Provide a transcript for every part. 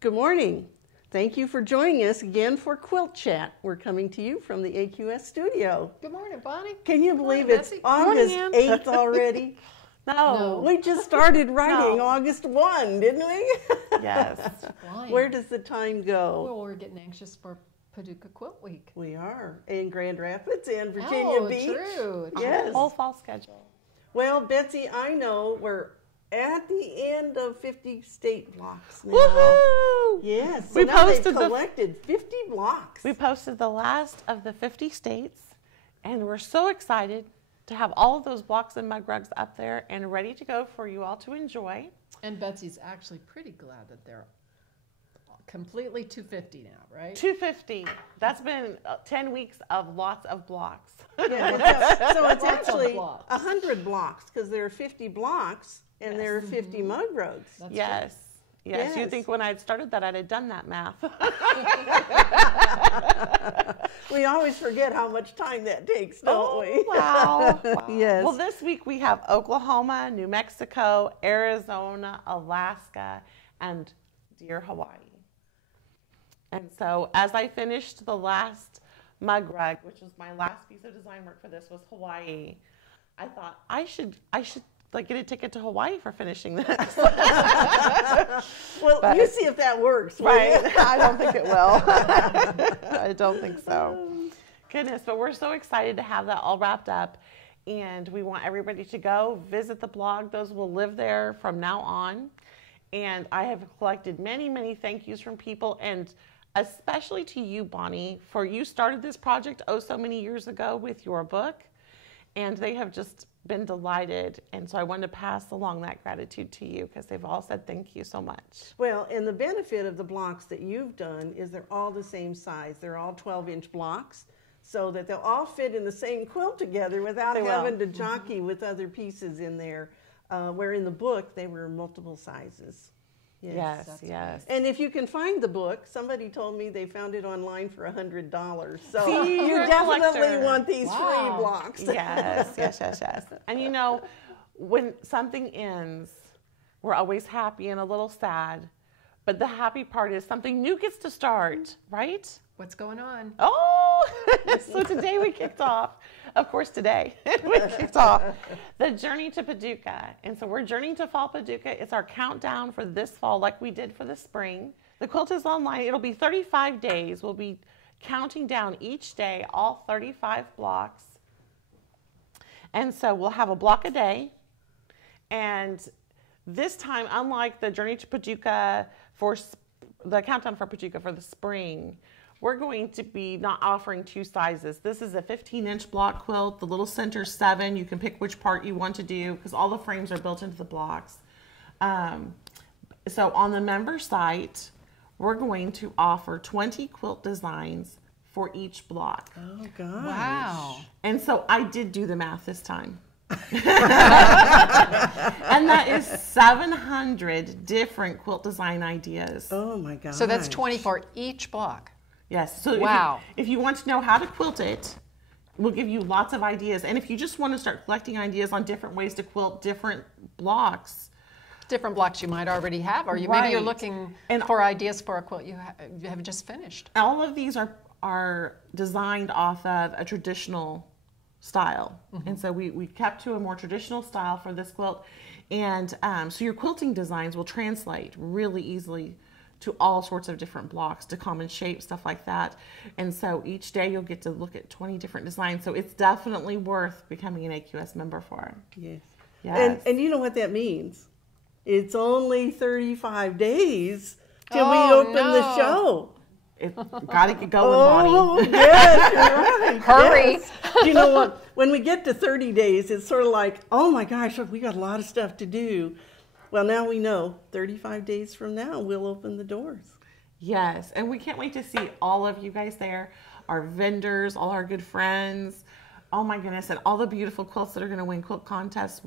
Good morning. Thank you for joining us again for Quilt Chat. We're coming to you from the AQS studio. Good morning, Bonnie. Can you believe it's August 8th already? No. We just started writing August 1, didn't we? Yes. Where does the time go? Well, we're getting anxious for Paducah Quilt Week. We are. In Grand Rapids and Virginia Beach. True. Yes. Whole fall schedule. Well, Betsy, I know we're at the end of 50 state blocks now. Woohoo! Yes. So We now they've posted collected 50 blocks. We posted the last of the 50 states, and we're so excited to have all of those blocks and mug rugs up there and ready to go for you all to enjoy. And Betsy's actually pretty glad that they're completely 250 now, right? 250. That's been 10 weeks of lots of blocks. Yeah, so it's Lots of actually blocks. 100 blocks because there are 50 blocks and there are 50 mug rugs. That's Yes. Yes. You Yes. think when I had started that I'd have done that math. We always forget how much time that takes, don't we? Wow. Wow. Yes. Well, this week we have Oklahoma, New Mexico, Arizona, Alaska, and dear Hawaii. And so as I finished the last mug rug, which was my last piece of design work for this, was Hawaii, I thought I should like get a ticket to Hawaii for finishing this. Well, But- you see if that works. will Right? you? I don't think it will. I don't think so. Goodness, but we're so excited to have that all wrapped up, and we want everybody to go visit the blog. Those will live there from now on. And I have collected many, many thank yous from people, and especially to you, Bonnie, for you started this project so many years ago with your book, and they have just been delighted. And so I wanted to pass along that gratitude to you because they've all said thank you so much. Well, and the benefit of the blocks that you've done is they're all the same size. They're all 12-inch blocks so that they'll all fit in the same quilt together without They will. having to jockey with other pieces in there. Where in the book, they were multiple sizes. Yes, that's yes. And if you can find the book, somebody told me they found it online for $100. So See, you you're a definitely collector. want these Wow. free blocks. Yes, yes, yes, yes. And you know, when something ends, we're always happy and a little sad. But the happy part is something new gets to start, right? What's going on? Oh, so today we kicked off, of course today, we kicked off the Journey to Paducah. And so we're journeying to Fall Paducah. It's our countdown for this fall like we did for the spring. The quilt is online. It'll be 35 days. We'll be counting down each day, all 35 blocks. And so we'll have a block a day. And this time, unlike the Journey to Paducah for the countdown for Paducah for the spring, we're going to be not offering two sizes. This is a 15-inch block quilt, the little center 7. You can pick which part you want to do because all the frames are built into the blocks. So on the member site, we're going to offer 20 quilt designs for each block. Oh, gosh. Wow. And so I did do the math this time. And that is 700 different quilt design ideas. Oh, my gosh. So that's 20 for each block. Yes. So Wow. if you want to know how to quilt it, we'll give you lots of ideas. And if you just want to start collecting ideas on different ways to quilt different blocks. Different blocks you might already have, or maybe you're Right. looking And- for ideas for a quilt you have just finished. All of these are designed off of a traditional style. And so we kept to a more traditional style for this quilt. And so your quilting designs will translate really easily to all sorts of different blocks, to common shapes, stuff like that. And so each day you'll get to look at 20 different designs. So it's definitely worth becoming an AQS member for. Yes. Yes. And you know what that means? It's only 35 days till we Oh, open the show. Gotta get going, Bonnie. Oh, yes, you're right. Hurry. Yes. You know what? When we get to 30 days, it's sort of like, oh my gosh, we got a lot of stuff to do. Well, now we know 35 days from now, we'll open the doors. Yes, and we can't wait to see all of you guys there, our vendors, all our good friends. Oh my goodness, and all the beautiful quilts that are going to win quilt contests.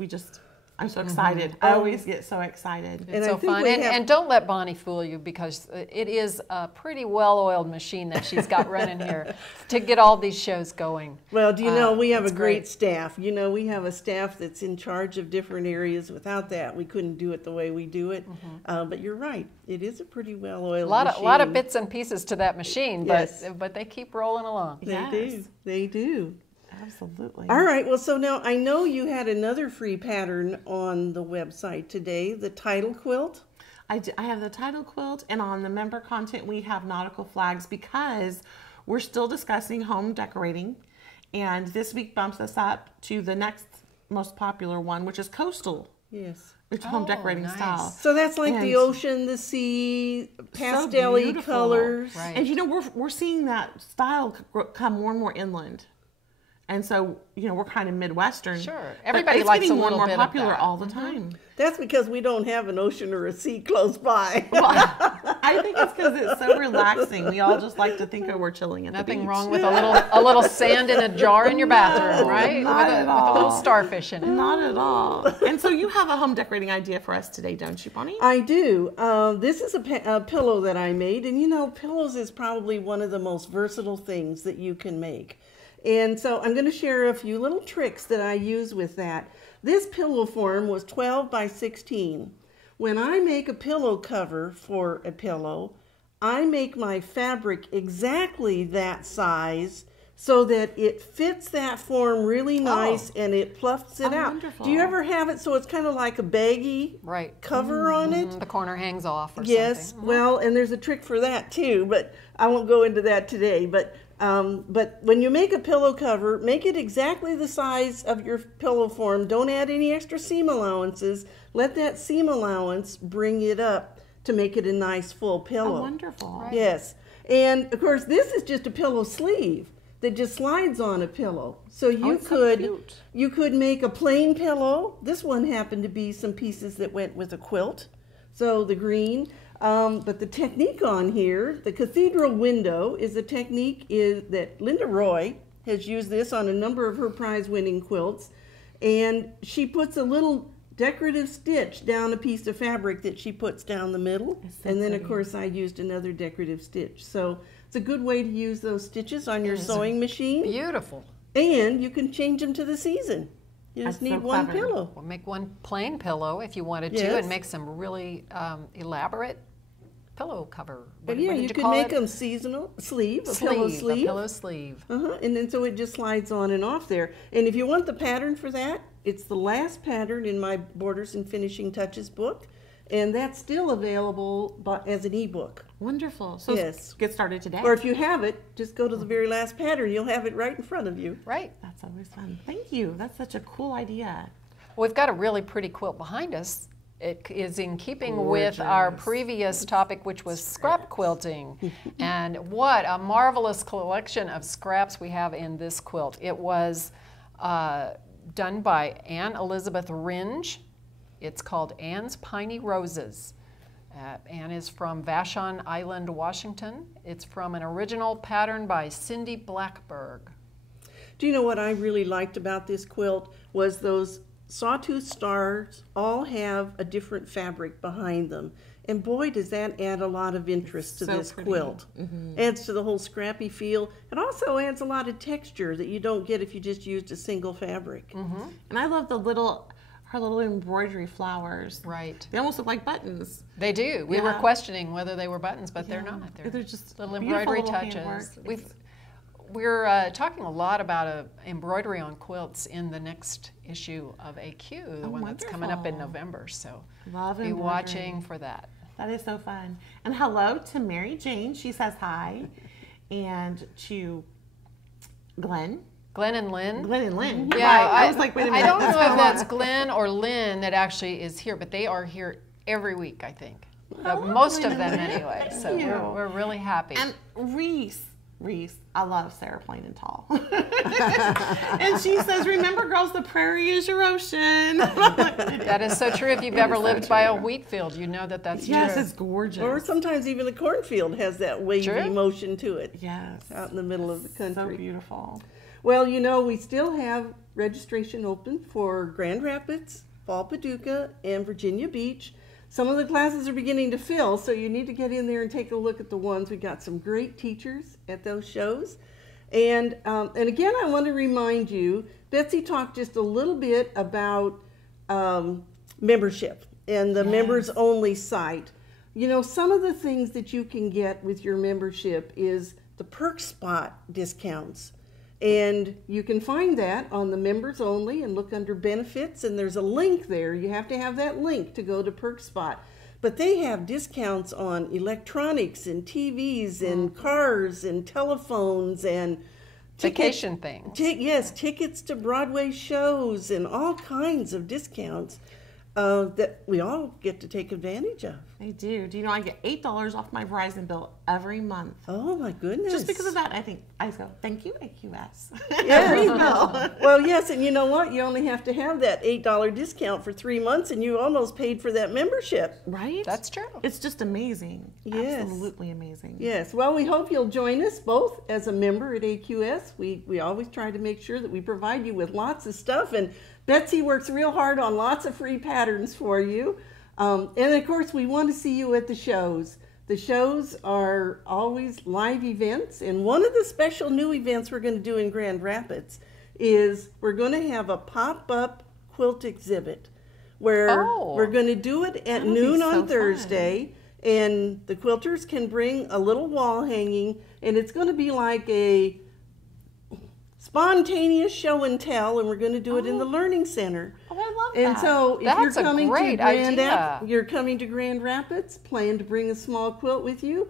I'm so excited. I always get so excited. It's so fun. And don't let Bonnie fool you, because it is a pretty well-oiled machine that she's got running here to get all these shows going. Well, do you know, we have a great staff. You know, we have a staff that's in charge of different areas. Without that, we couldn't do it the way we do it. But you're right. It is a pretty well-oiled machine. A lot of bits and pieces to that machine, but they keep rolling along. They do. They do. Absolutely. All right. Well, so now I know you had another free pattern on the website today, the title quilt. I have the title quilt, and on the member content we have nautical flags, because we're still discussing home decorating, and this week bumps us up to the next most popular one, which is coastal. Yes. It's home decorating style. So that's like the ocean, the sea, pastel-y colors. Right. And you know, we're seeing that style come more and more inland. And so, you know, we're kind of Midwestern. Sure. Everybody likes a little bit of that. It's getting more and more popular all the time. That's because we don't have an ocean or a sea close by. Well, I think it's because it's so relaxing. We all just like to think we're chilling at the beach. Nothing wrong with a little sand in a jar in your bathroom, right? Not at all. With a little starfish in it. Not at all. And so you have a home decorating idea for us today, don't you, Bonnie? I do. This is a pillow that I made. And, you know, pillows is probably one of the most versatile things that you can make. And so I'm going to share a few little tricks that I use with that. This pillow form was 12 by 16. When I make a pillow cover for a pillow, I make my fabric exactly that size so that it fits that form really nice and it fluffs it out. Wonderful. Do you ever have it so it's kind of like a baggy cover on it? The corner hangs off or yes, something. Well, and there's a trick for that too, but I won't go into that today. But when you make a pillow cover, make it exactly the size of your pillow form. Don't add any extra seam allowances. Let that seam allowance bring it up to make it a nice full pillow. Oh, wonderful. Right. Yes. And of course, this is just a pillow sleeve that just slides on a pillow. So you could make a plain pillow. This one happened to be some pieces that went with a quilt. So the green. But the technique on here, the cathedral window, is a technique that Linda Roy has used this on a number of her prize-winning quilts. And she puts a little decorative stitch down a piece of fabric that she puts down the middle. And then, of course, I used another decorative stitch. So it's a good way to use those stitches on your sewing machine. Beautiful. And you can change them to the season. You just need one pillow. Or make one plain pillow if you wanted to, and make some really elaborate pillow cover. But yeah, you could make them seasonal sleeve, a pillow sleeve. A pillow sleeve. And then so it just slides on and off there. And if you want the pattern for that, it's the last pattern in my Borders and Finishing Touches book. And that's still available as an ebook. Wonderful. So get started today. Or if you have it, just go to the very last pattern. You'll have it right in front of you. Right. That's always fun. Thank you. That's such a cool idea. Well, we've got a really pretty quilt behind us. It is in keeping with our previous topic, which was scrap quilting. And what a marvelous collection of scraps we have in this quilt. It was done by Anne Elizabeth Rindge. It's called Anne's Spiny Roses. Anne is from Vashon Island, Washington. It's from an original pattern by Cindy Blackberg. Do you know what I really liked about this quilt was those sawtooth stars all have a different fabric behind them. And boy, does that add a lot of interest to this quilt. Adds to the whole scrappy feel. It also adds a lot of texture that you don't get if you just used a single fabric. And I love her little embroidery flowers. Right. They almost look like buttons. They do. We were questioning whether they were buttons, but they're not. They're just little embroidery touches. We're talking a lot about embroidery on quilts in the next issue of AQ, the one that's coming up in November. So be watching for that. That is so fun. And hello to Mary Jane. She says hi. And to Glenn. Glenn and Lynn. Glenn and Lynn. Yeah, I was like, wait a minute. I don't know if that's Glenn or Lynn that actually is here, but they are here every week, I think. Most of them anyway. So we're really happy. And Reese, I love Sarah Plain and Tall. And she says, remember girls, the prairie is your ocean. That is so true. If you've ever lived by a wheat field, you know that that's true. Yes, it's gorgeous. Or sometimes even the cornfield has that wavy motion to it. Yes. Out in the middle of the country. So beautiful. Well, you know, we still have registration open for Grand Rapids, Fall Paducah and Virginia Beach. Some of the classes are beginning to fill, so you need to get in there and take a look at the ones. We got some great teachers at those shows. And again, I want to remind you, Betsy talked just a little bit about membership and the members-only site. You know, some of the things that you can get with your membership is the perk spot discounts. And you can find that on the members only and look under benefits, and there's a link there. You have to have that link to go to perk spot. But they have discounts on electronics and TVs and cars and telephones and vacation things. Tickets to Broadway shows and all kinds of discounts that we all get to take advantage of. I do. Do you know I get $8 off my Verizon bill every month? Oh my goodness. Just because of that, I go, thank you, AQS. Yes. Every bill. Well, yes, and you know what? You only have to have that $8 discount for 3 months and you almost paid for that membership. Right? That's true. It's just amazing. Yes. Absolutely amazing. Yes. Well, we hope you'll join us both as a member at AQS. We always try to make sure that we provide you with lots of stuff, and Betsy works real hard on lots of free patterns for you. And of course, we want to see you at the shows. The shows are always live events, and one of the special new events we're going to do in Grand Rapids is we're going to have a pop-up quilt exhibit where we're going to do it at noon on Thursday, and the quilters can bring a little wall hanging, and it's going to be like a spontaneous show and tell, and we're going to do it in the Learning Center. Oh, I love and that. So if you're coming to Grand Rapids, plan to bring a small quilt with you,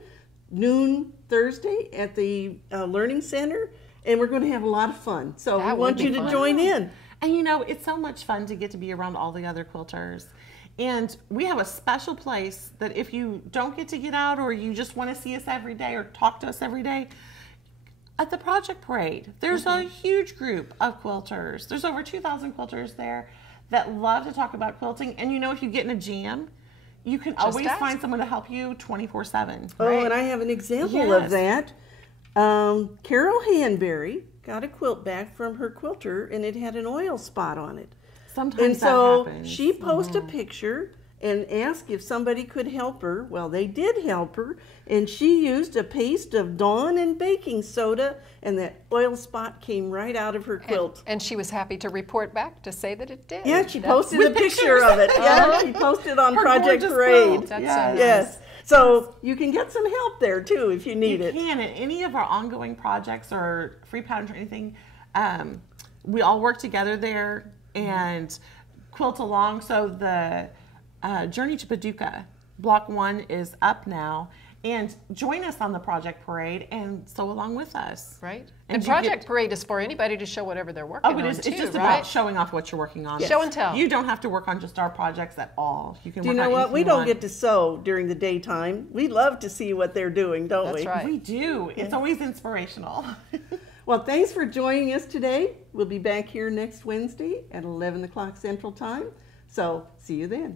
noon Thursday at the Learning Center, and we're going to have a lot of fun. So we want you to join in. And you know, it's so much fun to get to be around all the other quilters. And we have a special place that if you don't get to get out, or you just want to see us every day or talk to us every day, at the Project Parade, there's a huge group of quilters. There's over 2,000 quilters there that love to talk about quilting. And you know, if you get in a jam, you can always find someone to help you 24/7. Oh, right? And I have an example of that. Carol Hanberry got a quilt back from her quilter, and it had an oil spot on it. Sometimes that happens. And so she posted a picture and asked if somebody could help her. Well, they did help her, and she used a paste of Dawn and baking soda, and that oil spot came right out of her quilt. And she was happy to report back to say that it did. Yeah, she posted a picture of it. Yeah, she posted on Project Parade. That's yes. So you can get some help there too if you need it. You can, at any of our ongoing projects or free patterns or anything. We all work together there and quilt along. So the Journey to Paducah, Block 1 is up now, and join us on the Project Parade and sew along with us. Right. And Project Parade is for anybody to show whatever they're working on. It's just about showing off what you're working on. Yes. Show and tell. You don't have to work on just our projects at all. You can. Do you know what? We don't get to sew during the daytime. We love to see what they're doing, don't we? That's right. We do. It's always inspirational. Well, thanks for joining us today. We'll be back here next Wednesday at 11 o'clock Central Time. So see you then.